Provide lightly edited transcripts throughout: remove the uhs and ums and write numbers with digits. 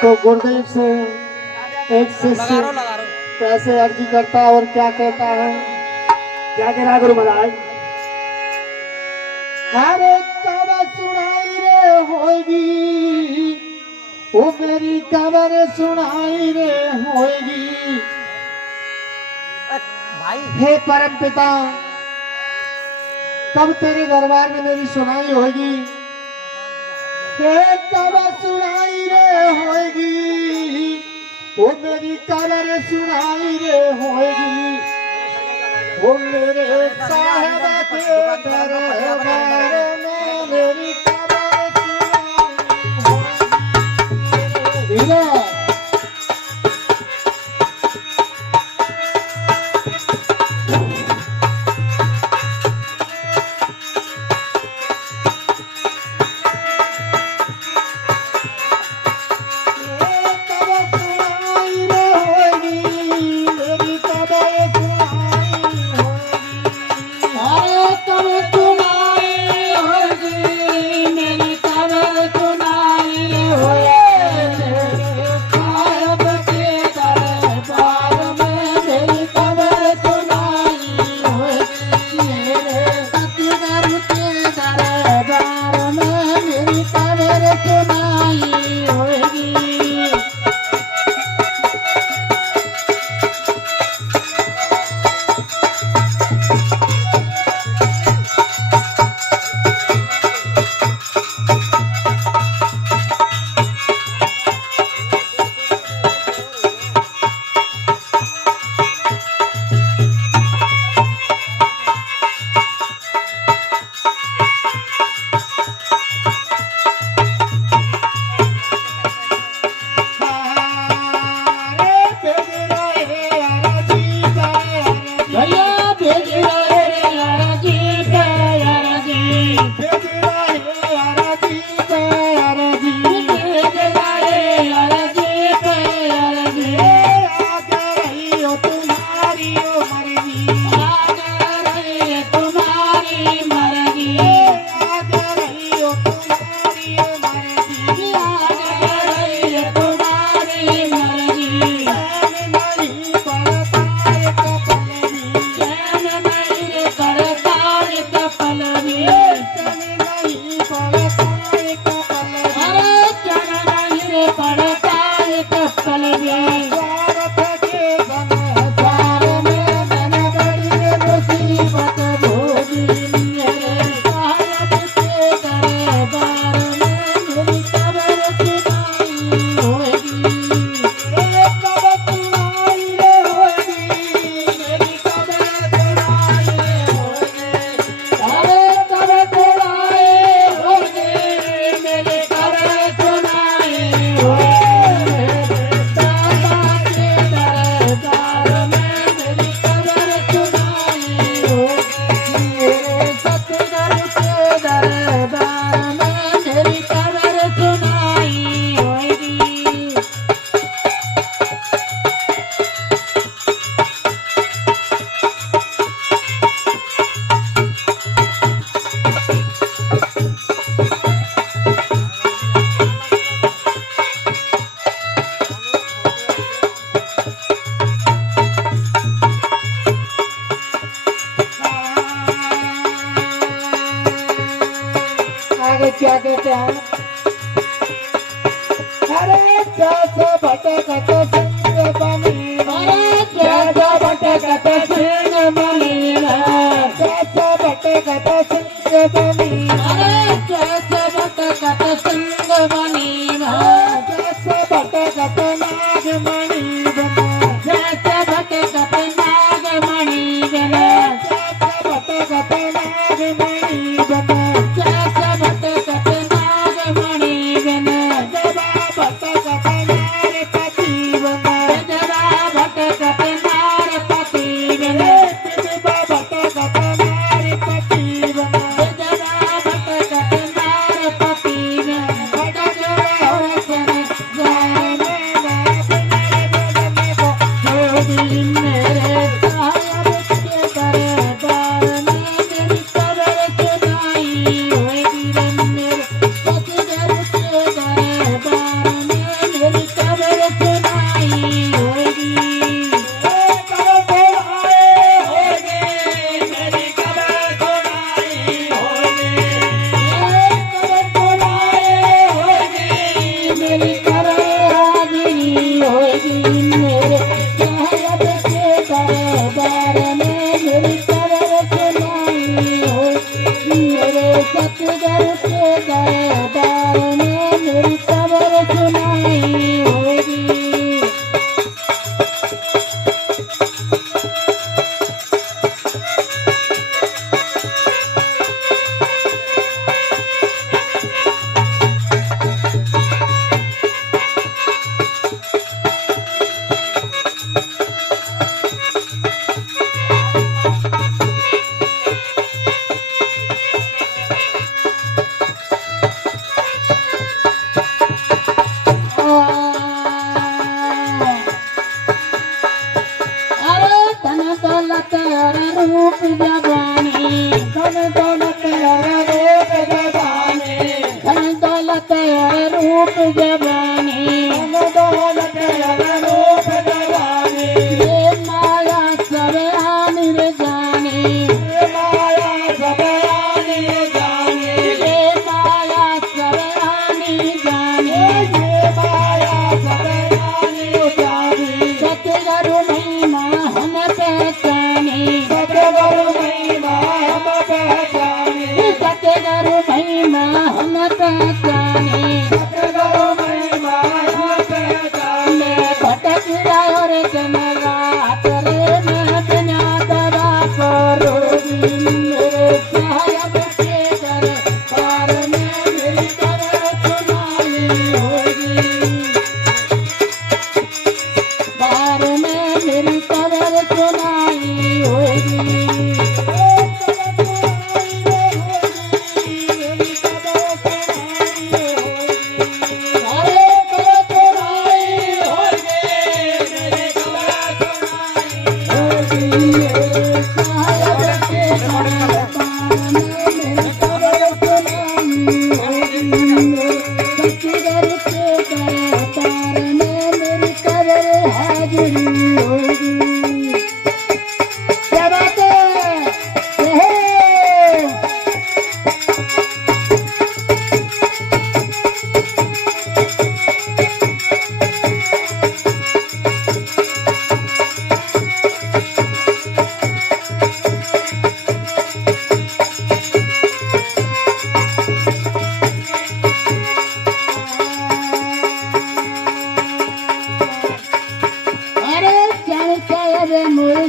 तो गुरुदेव से एक शिष्य कैसे अर्जी करता है और क्या कहता है, क्या कह रहा है गुरु महाराज। अरे कब सुनाई रे होगी, वो मेरी खबर सुनाई रे होगी। हे परम पिता, कब तेरे दरबार में मेरी सुनाई होगी। हे कब सुनाई रे होगी, वो मेरी खबर सुनाई रे होगी। वो मेरे साहेब के दरबार में मेरी खबर सुनाई होगी। क्या कहते हैं, अरे कैसे भटकत सिंह बनी, अरे कैसे भटकत सिंह बनी, कैसे भटकत सिंह बनी, अरे कैसे भटकत सिंह बनी, कैसे भटकत नागमणि बना, कैसे भटकत नागमणि बना, कैसे भटकत नागमणि बना, कैसे भटकत नागमणि बना, जरा भटकत नारपति बना, जरा भटकत नारपति बना, जरा भटकत नारपति बना, जरा मेरी कबर हाजिरी होगी मेरे साहब के दरबार में मेरी कबर सुनाई होगी मेरे सतगुरु के दरबार में मेरी कबर सुनाई होगी। रूप जबानी धन दौलत रूप जबानी धन दौलत रूप जबानी धन दौलत रूप जबानी ये माया सब आनी रे जानी ये माया सब आनी रे जानी ये माया सब आनी जानी ये माया सब आनी रे जानी सतगुरु महिमा हम पहचानी सतगुरु महिमा हम पहचानी सतगुरु महिमा हम पहचानी सतगुरु महिमा हम पहचानी भटक रहा रे दिन रात रे मैं बिना दवा करोगी मेरे साहब के दरबार में मेरी कबर सुनाई होगी बार में मेरी कबर सुनाई होगी।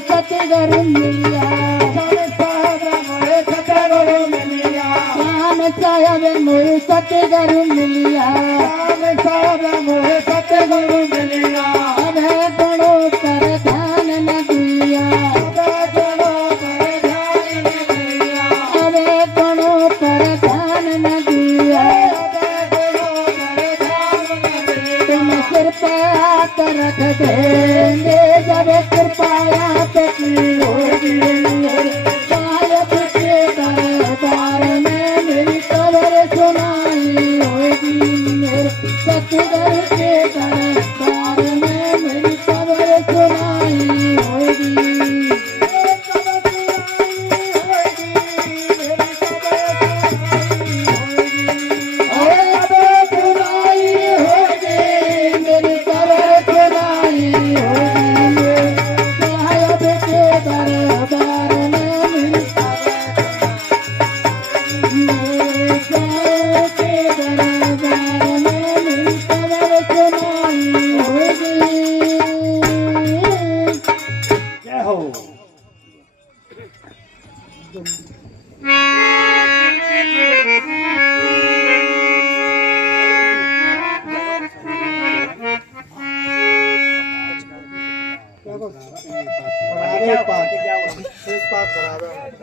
सतगुरु मिलिया सतगुरु मिलिया राम साहब मोरे सतगुरु मिलिया राम साहब मोरे सतगुरु मिलिया अब गुणों पर ध्यान न दिया अब गुणों पर ध्यान न दिया अब गुणों पर ध्यान न दिया अब गुणों पर ध्यान न दिया तुम कृपा कर रख देंगे जब कृपाया होगी साहब के दरबार में मेरी कबर सुनाई होगी मेरे सतगुरु के दरबार में मेरी कबर सुनाई होगी। एक पास करा दो।